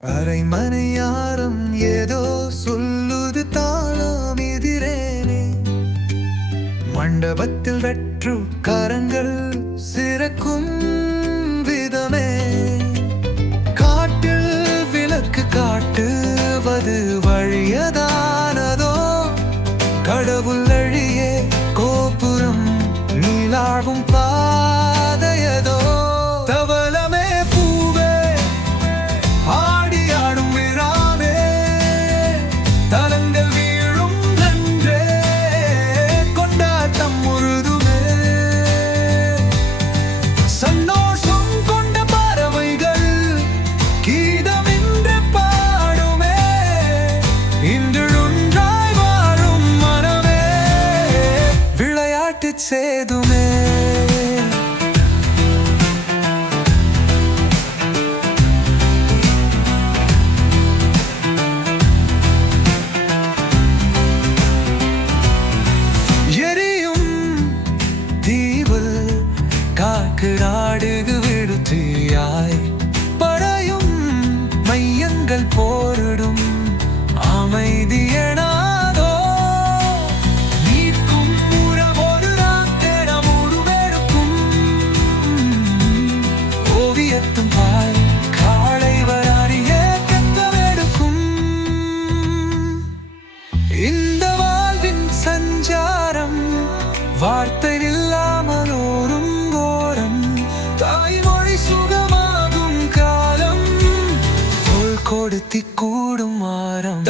அரைமனையாரம் ஏதோ சொல்லுது தாளம் எதிரேனே மண்டபத்தில் வெற்று கரங்கள் சிறக்கும் விதமே காட்டில் விளக்கு காட்டுவது வழியதானதோ கடவுள் அழியே கோபுரம் நீளாவும் பாதையதோ தவளமே பூவே ஆடியாடும் விழாவே தலங்கள் வீழும் நன்றே கொண்டாட்டம் முழுதுமே சந்தோஷம் கொண்ட பறவைகள் கீதமின்றி பாடுமே இன்று ஒன்றாய் வாழும் மனமே விளையாட்டு சேதுமே காடுகு விடுத்தியாய் படையும் மையங்கள் போரிடும் அமைதியனாதோ நீக்கும் உறவோடு தினம் உருவெடுக்கும் ஓவியத்தும் பால் காளை வராறிய கத்தவெடுக்கும் இந்த வாழ்வின் சஞ்சாரம் வார்த்தை இல்லாமல் ஓரும் தாய்மொழி சுகமாகும் காலம் தோள் கொடுத்தி கூடும் மாறம்